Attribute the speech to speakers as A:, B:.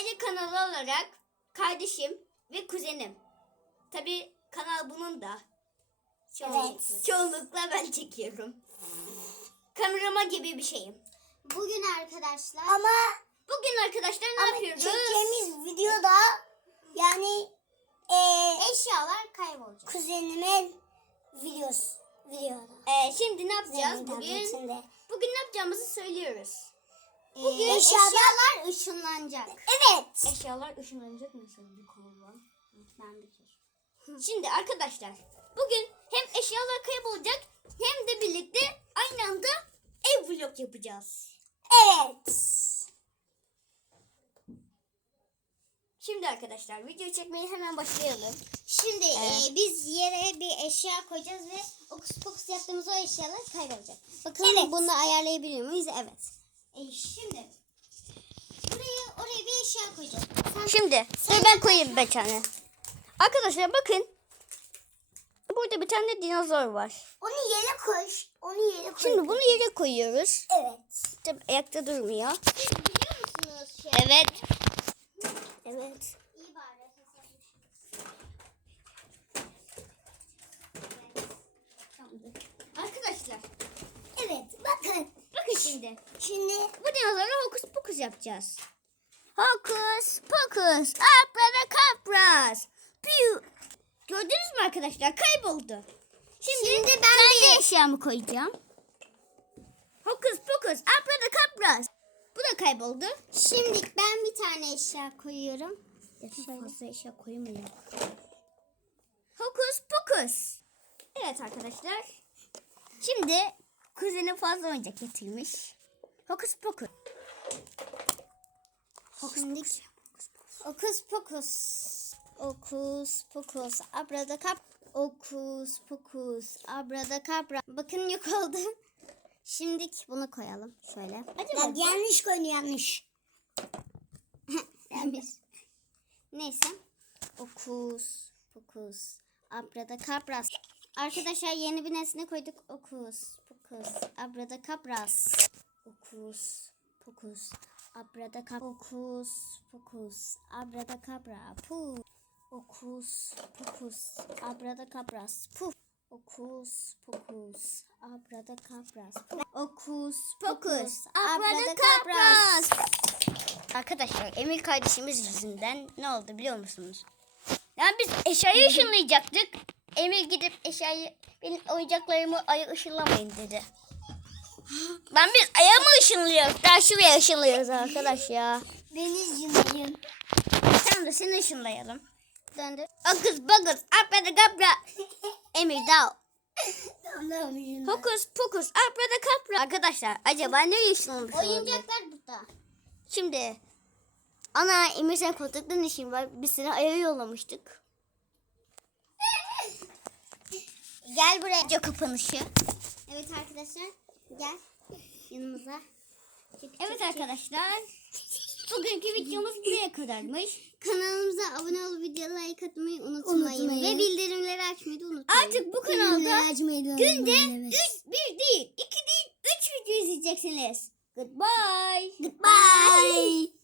A: aile kanalı olarak kardeşim ve kuzenim. Tabii kanal bunun da.
B: Evet.
A: Çoğunlukla ben çekiyorum. Kamerama gibi bir şeyim.
B: Bugün arkadaşlar.
A: Bugün arkadaşlar ne yapıyoruz?
B: Çekeceğimiz videoda yani eşyalar kaybolacak. Kuzenimin videoda.
A: Şimdi ne yapacağız
B: Zeynep
A: bugün?
B: tabletinde.
A: Bugün ne yapacağımızı söylüyoruz.
B: Bugün eşyalar ışınlanacak. Evet.
A: Eşyalar ışınlanacak mesela bir konu var.
B: Ben bir kere.
A: Şimdi arkadaşlar bugün hem eşyalar kaybolacak hem de birlikte aynı anda ev vlog yapacağız.
B: Evet.
A: Şimdi arkadaşlar video çekmeye hemen başlayalım.
B: Şimdi biz yere bir eşya koyacağız ve okus pokus yaptığımız o eşyalar kaybolacak. Bakalım bunu da ayarlayabiliyor muyuz? Evet. Şimdi oraya bir eşya koyacağız.
A: Şimdi ben koyayım bir tane. Arkadaşlar bakın. Burada bir tane dinozor var.
B: Onu yere koy.
A: Şimdi bunu yere koyuyoruz.
B: Evet.
A: Tabii ayakta durmuyor.
B: Biliyor musunuz?
A: Evet.
B: Evet. İyi bari.
A: Arkadaşlar
B: Evet. Bakın.
A: bakın şimdi.
B: Şimdi
A: Bu dinozorla hokus pokus yapacağız. Hokus pokus. Abracadabras. Piu. Gördünüz mü arkadaşlar? Kayboldu. Şimdi
B: ben
A: kendi eşyamı koyacağım. Hokus pokus. Abracadabras. Bu da kayboldu.
B: Şimdi ben bir tane eşya koyuyorum.
A: Fazla eşya koymayayım. Hokus pokus. Evet arkadaşlar. Şimdi kuzenim fazla oyuncak getirmiş. Hokus pokus.
B: Şimdi okus pokus. Okus pokus. Abradakap. Okus pokus. Abradakabra. Bakın yok oldu. Şimdi bunu koyalım. Şöyle.
A: Acaba
B: yanlış koydu yanlış. Neyse. Okus pokus. Abradakabras. Arkadaşlar yeni bir nesne koyduk. Okus pokus. Abradakabras. Okus pokus. Abradakabra. Okus pokus. Abradakabra. Pu. Okus pokus. Abradakabras. Pu. Okus pokus. Abradakabras. Pu. Okus pokus. Abradakabras.
A: arkadaşlar Emir kardeşimiz yüzünden ne oldu biliyor musunuz? Yani biz eşyayı ışınlayacaktık. Emir gidip eşyayı benim oyuncaklarımı aya ışınlamayın dedi. Biz aya mı ışınlıyoruz? Daha şuraya ışınlıyoruz arkadaş ya.
B: Beni izleyin.
A: Tamam da seni ışınlayalım. Döndür. Hokus pokus. Abracadabra. Emir dal. Hokus pokus. Abracadabra. Arkadaşlar acaba nereye ışınlamış olabilir?
B: Oyuncaklar burada.
A: Şimdi ana Emir sen koltukta ne işin var? Biz seni aya yollamıştık.
B: Gel buraya.
A: Video kapanışı.
B: Evet arkadaşlar. Gel yanımıza.
A: Evet arkadaşlar. Bugünkü videomuz buraya kadarmış.
B: Kanalımıza abone olup videoya like atmayı unutmayın. Ve bildirimleri açmayı da unutmayın.
A: Artık bu kanalda günde 1 değil, 2 değil, 3 video izleyeceksiniz. Goodbye.
B: Goodbye.